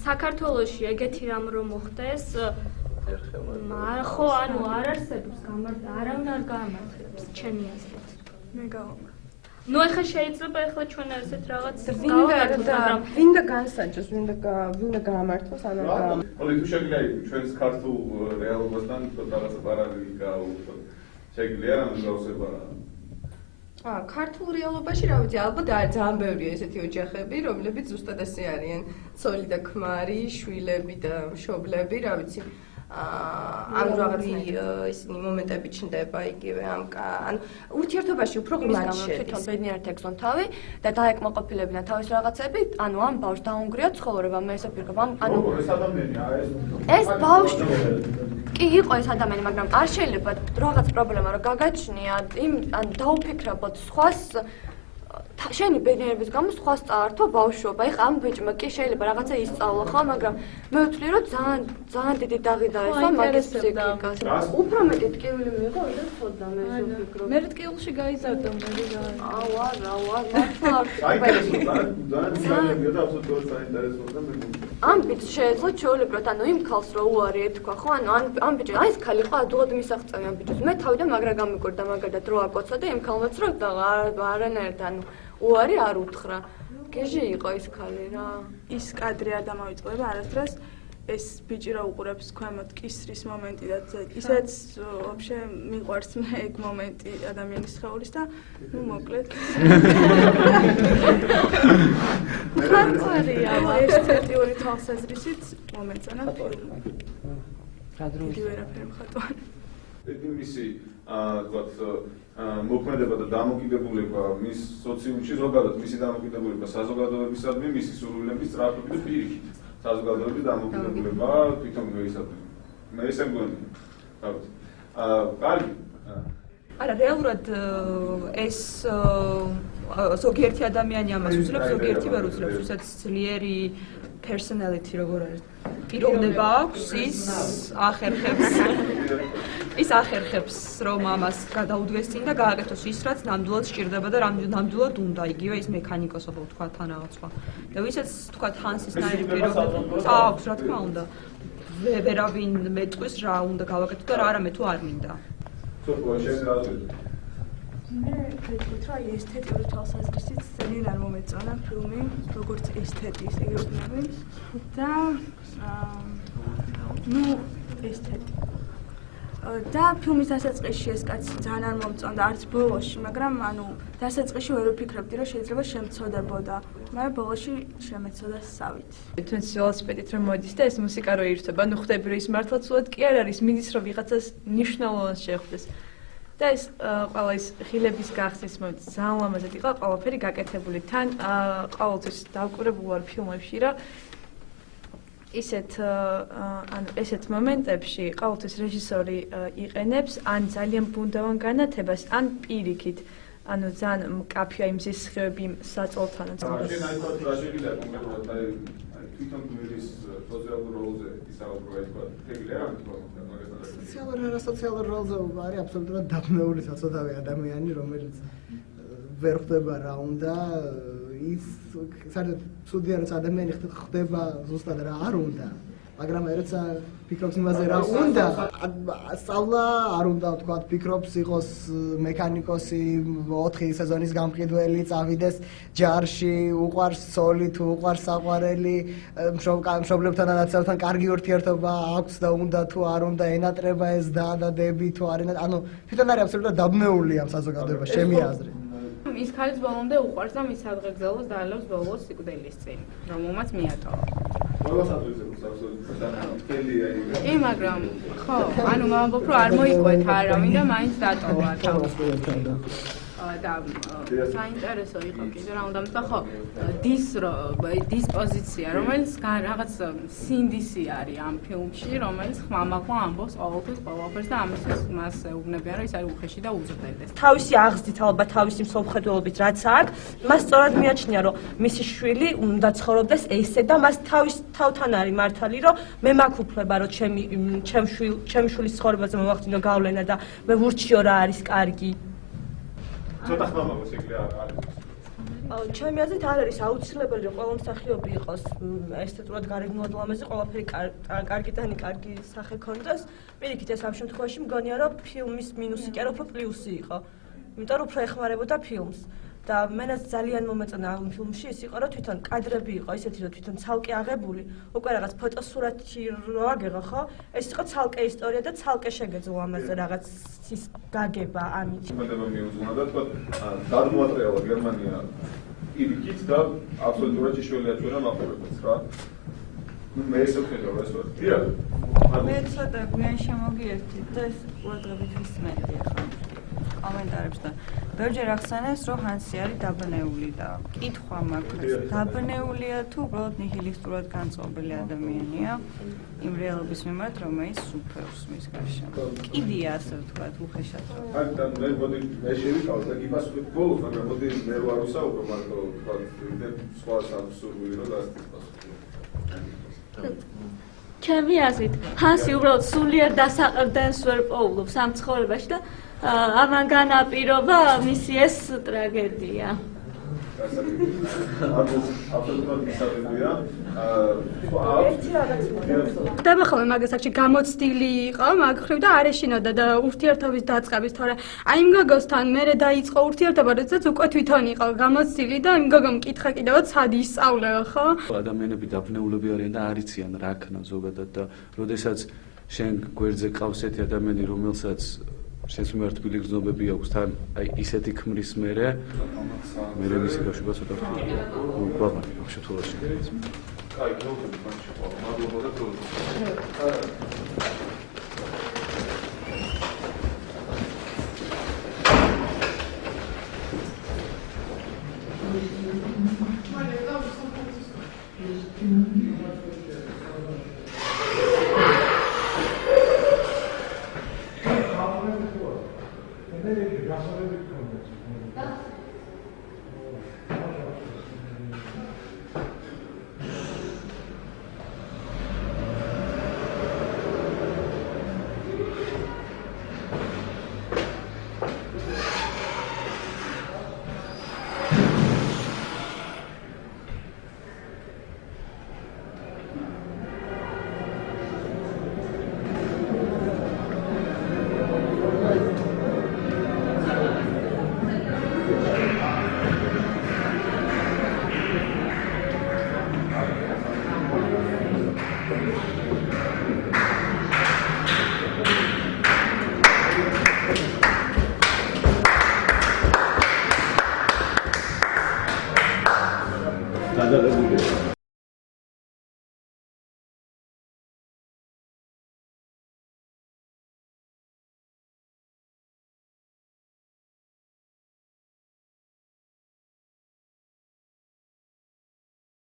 საქართველოში ეგეთი რამ რომ მოხდეს ხო ანუ არ არსებობს არავინ არ გამართლებს ჩემი აზრით მე გავამართლებ ნუ ახლა შეიძლება ახლა ჩვენ ასეთ რაღაც ვინდა განსაჯოს ვინდა გაამართლოს ანუ ორი თუ შეგიძლია ჩვენს ქართულ რეალობასთან რაღაცა პარალელი გავუყოთ შეგიძლია რამე გავსება ქართულ რეალობაში რა ვიცი ალბათ არის ძალიან ბევრი ესეთი ოჯახები რომლებიც ზუსტად ესე არიან ცოლი და ქმარი შვილები და მშობლები რა ვიცი ამ რაღაცნაირი ისინი მომენტები ჩნდება იგივე ამ ან ურთიერთობაში უფრო ღრმად შედის. თვითონ ბედნიერად ეგზონ თავი და დაეკმაყოფილებინა თავის რაღაცები, ანუ ამ ბავშვს დაუნგრია ცხოვრება, მე ესე ვფიქრობ, ანუ ეს ადამიანია ეს ბავშვი კი იყო ეს ადამიანი, მაგრამ არ შეიძლება რაღაც პრობლემა რომ გაგაჩნია, ან დაუფიქრებოდ სხვას შენი ბედნიერების გამო სხვა წაართვა ბავშვობა. ეხლა ამ ბიჭმა კი შეიძლება რაღაცა ისწავლა ხო, მაგრამ მე ვთვლი რომ ძალიან დიდი დაღი დაესვა მაგის ფსიქიკას. უფრო მეტი ტკივილი მიიღო, ვიდრე ცოდნა მე ესე ვფიქრობ. მე ტკივილში გაიზარდა მე რა. არა, ამ ბიჭს შეეძლო ჩაოლებროთ, ანუ იმ ქალს რო უარი ეთქვა ხო, ანუ ამ ბიჭი, აი ეს ქალი ხო ადულად მისაღწევი ამ ბიჭს. მე თავიდან მაგრა გამიკვირდა მაგალითად რო აკოცა და იმ ქალმაც რო არანაირად ანუ უარი არ უთხრა. გეჟი იყო ეს ქალი რა. ის კადრი არ დამავიწყდება არასდროს ეს ბიჭი რა უყურებს ქვემოთ კისრის მომენტი და ისეც ვაფშე მიყვარს მე ეგ მომენტი ადამიანის ხეულის და ნუ მოკლედ. ხარკარია ეს ორი თვალსაზრისით მომეწონა ფილმი. კადროვის ვერაფერი მხატვარი. მისი თქვათ მოქმედება და დამოკიდებულება მის სოციუმში ზოგადად მისი დამოკიდებულება საზოგადოებისადმი მისი სურვილების სწრაფობით და პირიქით საზოგადოების დამოკიდებულება თვითონ გვეისადმი მე ესე მგონი კარგი არა რეალურად ეს ზოგიერთი ადამიანი ამას უძლებს ზოგიერთი ვერ უძლებს ვისაც ძლიერი personality როგორ არის პიროვნება აქვს ის ახერხებს რომ ამას გადაუდგეს წინ და გააკეთოს ის რაც ნამდვილად სჭირდება და ნამდვილად უნდა იგივე ის მექანიკოსობა ვთქვა თან რაღაც სხვა და ვისაც თქვა ჰანსის ნაირი პიროვნება აქვს რა თქმა უნდა ვერავინ მეტყვის რა უნდა გავაკეთო და რა არა მე თუ არ მინდა მე ვფიქრობ რომ ესთეტიური თვალსაზრისით ძალიან არ მომეწონა ფილმი როგორც ესთეტი ისე გეუბნები და ნუ ესთეტი და ფილმის დასაწყისში ეს კაცი ძალიან არ მომწონდა არც ბოლოში მაგრამ ანუ დასაწყისში ვერ ვფიქრებდი რომ შეიძლება შემცოდებოდა მაგრამ ბოლოში შემეცოდა სავით თქვენ ველოსიპედით რომ მოდის და ეს მუსიკა რო ირთვება ნუ ხვდები რომ ის მართლა ცუდად კი არ არის მიდის რომ ვიღაცას მნიშვნელოვანს შეხვდეს და ეს ყველა ის ღილების გახსნის მომენტი ძალიან ლამაზად იყო ყველაფერი გაკეთებული თან ყოველთვის დავკვირებული ვარ ფილმებში რა ესეთ მომენტებში ყოველთვის რეჟისორი იყენებს ან ძალიან ბუნდოვან განათებას ან პირიქით ანუ ძალიან მკაფია იმ ზისხევები საწოლთანაც შენ აი თქვა შეგიძლია კონკრეტულად აი თვითონ გმირის სოციალურ როლზე ისაუბრო თქვა შეგიძლია რა თქვა სოციალურ როლზე არის აბსოლუტურად დაბნეული საცოდავი ადამიანი რომელიც ვერ ხვდება რა უნდა ის საერთოდ ცუდია რომ ადამიანი ხდება ზუსტად რა არ უნდა მაგრამ როცა ფიქრობს იმაზე რა უნდა სწავლა არ უნდა თქვა ფიქრობს იყოს მექანიკოსი 4 სეზონის გამყიდველი წავიდეს ჯარში უყვარს ცოლი თუ უყვარს საყვარელი მშობლებთან და ნაცავთან კარგი ურთიერთობა აქვს და უნდა თუ არ უნდა ენატრება ეს და დები თუ არ ენატრება ანუ თვითონ არის აბსოლუტურად დაბნეული ამ საზოგადოებაში ჩემი აზრით ის ქალიც ბოლომდე უყვარს და მის ადგილს დაალევს ბოლოს სიკვდილის წინ რომელმაც მიატოვა კი მაგრამ ხო ანუ მომბობ რომ არ მოიკვეთა არავინ და მაინც დატოვა თავს და საინტერესო იყო კიდე რა უნდა მთა ხო დისპოზიცია რომელიც რაღაც სინდისი არის ამ ფილმში რომელიც ხმამაღლა ამბობს ყოველთვის ყველაფერს და ამისთვის მას ეუბნებიან რომ ის არის უხეში და უზრდელეს თავისი აღზრდით ალბათ თავისი მსოფლმხედველობით რაც აქვს მას სწორად მიაჩნია რომ მისი შვილი უნდა ცხოვრობდეს ესე და მას თავის თავთან არის მართალი რომ მე მაქვს უფლება რომ ჩემ შვილის ცხოვრებაზე მოვახდინო გავლენა და მე ვურჩიო რა არის კარგი ცოტა ხმამაღლა შეგვიძლია ჩემი აზრით არ არის აუცილებელი რომ ყველა მსახიობი იყოს ესთეტურად გარეგნულად ლამაზი, ყველაფერი კარგიდან კარგი სახე ქონდეს. პირიქით ეს ამ შემთხვევაში მგონია რომ ფილმის მინუსი კი არა, უფრო პლუსი იყო. იმიტომ რომ უფრო ეხმარებოდა ფილმს. და მენაც ძალიან მომეწონა ამ ფილმში ის იყო რომ თვითონ კადრები იყო ისეთი რომ თვითონ ცალკე აღებული, უკვე რაღაც ფოტოსურათი რო აგეღო, ხო? ეს იყო ცალკე ისტორია და ცალკე შეგეძლო ამაზე რაღაც ის გაგება ამით. მოდება მიუძღვნა და თქვა გადმოატრიალა გერმანია პირიქით და აბსოლუტურად ჭიშველი აჩვენა მაყურებელს რა. მე ესე ვხედავ ეს ვარ. დიახ. მე ცოტა გვიან შემოგიერთით და ეს ყურადღებით ვისმენდი ახლა კომენტარებს და ბევრჯერ ახსენეს რომ ჰანსი არის დაბნეული და კითხვა მაქვს დაბნეულია თუ უბრალოდ ნიჰილისტურად განწყობილი ადამიანია იმ რეალობის მიმართ რომელიც სუფევს მის გარშემო კიდია ასე ვთქვათ უხეშად აი და მე შევიკავ და გიპასუხებ ბოლოს მაგრამ მოდი მე ვარ უსაუბრო მარტო ვთქვათ იმდენ სხვა სამსურვილი რომ გასწრებს პასუხი ჩემი აზრით ჰანსი უბრალოდ სულიერ დასაყრდენს ვერ პოულობს ამ ცხოვრებაში და ამან განაპირობა მისი ეს ტრაგედია. ხდება ხოლმე მაგას აქში გამოცდილი იყო მაგ ხრივ და არ ეშინოდა და ურთიერთობის დაწყების თორე აი იმ გოგოსთან მერე დაიწყო ურთიერთობა როდესაც უკვე თვითონ იყო გამოცდილი და იმ გოგომ კითხა კიდევაც სად ისწავლეო ხო? ადამიანები დაბნეულები არიან და არ იციან რა ქნა ზოგადად და როდესაც შენ გვერდზე ყავს ერთი ადამიანი რომელსაც შენს მიმართ თბილი გრძნობები აქვს თან აი ისეთი ქმრის მერე მისი ბავშვობა ცოტა რთულია. უბრალოდ ბავშვობაში. კაი, გეუბნები მაშინ ყოველ მადლობა და Gracias.